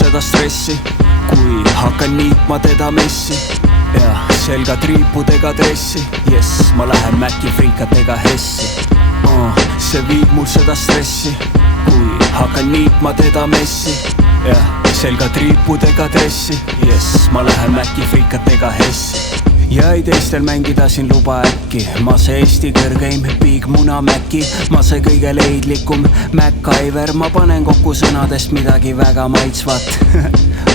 seda stressi, kui hakkan niitma teda messi ja selga triipudega dressi. Jess, ma lähen Maci friikatega hessi. See viib mul seda stressi, kui hakkan niitma teda messi ja selga triipudega dressi. Jess, ma lähen Maci friikatega hessi. Ja ei teistel mängida siin luba äkki. Ma see Eesti kõrgeim Big Muna Maci, ma see kõige leidlikum MacGyver. Ma panen kokku sõnadest midagi väga maitsvat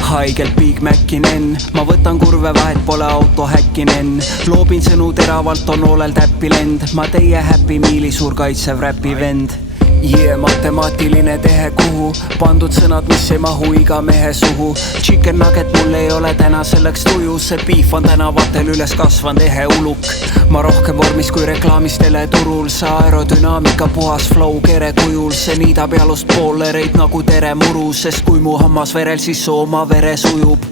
haigelt Big Macin enn. Ma võtan kurve, vahet pole auto häkkin enn. Loobin sõnu teravalt, on hoolel täppi lend. Ma teie Happy Meali suur kaitsev räpi vend. Matemaatiline tehe, kuhu pandud sõnad, mis ei mahu iga mehe suhu. Chicken nugget, mul ei ole täna selleks tuju. See beef on tänavatel üles kasvanud ehe uluk. Ma rohkem vormis kui reklaamis teleturul. See aerodünaamika puhas flow kere kujul. See niidab jalust poolereid nagu teremuru. Sest kui mu hammas verel, siis su oma veres ujub.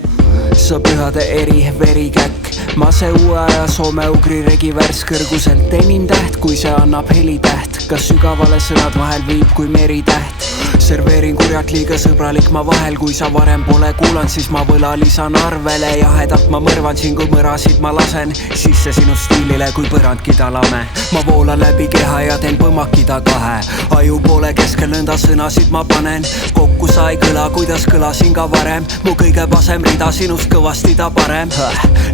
Sa pühade eri verikäkk. Ma see uue aja Soome ugri regi värskõrguselt. Teenin täht, kui see annab helitäht. Kas sügavale sõnad vahel viib kui meritäht. Serveerin kurjalt liiga sõbralik ma vahel. Kui sa varem pole kuulanud, siis ma võla lisan arvele. Jahedalt ma mõrvan siin, kui mõrasid ma lasen sisse sinu stiilile kui põrandkida lame. Ma voolan läbi keha ja teen põmmakida kahe. Aju poole keskel nõnda sõnasid ma panen kokku, sa ei kõla, kuidas kõlasin ka varem. Mu kõige pasem rida sinust kõvasti ta parem.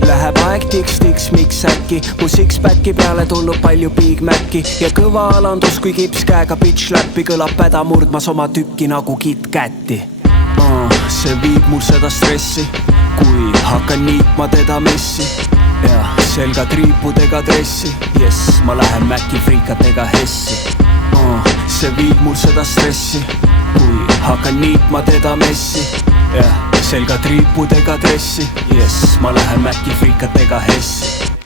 Läheb aeg tiks-tiks, miks äkki mu six-packi peale tulnud palju Big Maci ja kõva alandus, kui kips käega bitch läppi kõlab päda murdmas oma tükki nagu KitKati. See viib mul seda stressi, kui hakkan niitma teda messi ja selga triipudega dressi. Jess, ma lähen Maci friikatega hessi. See viib mul seda stressi, kui hakkan niitma teda messi ja selga triipudega dressi. Jess, ma lähen Maci friikatega hessi.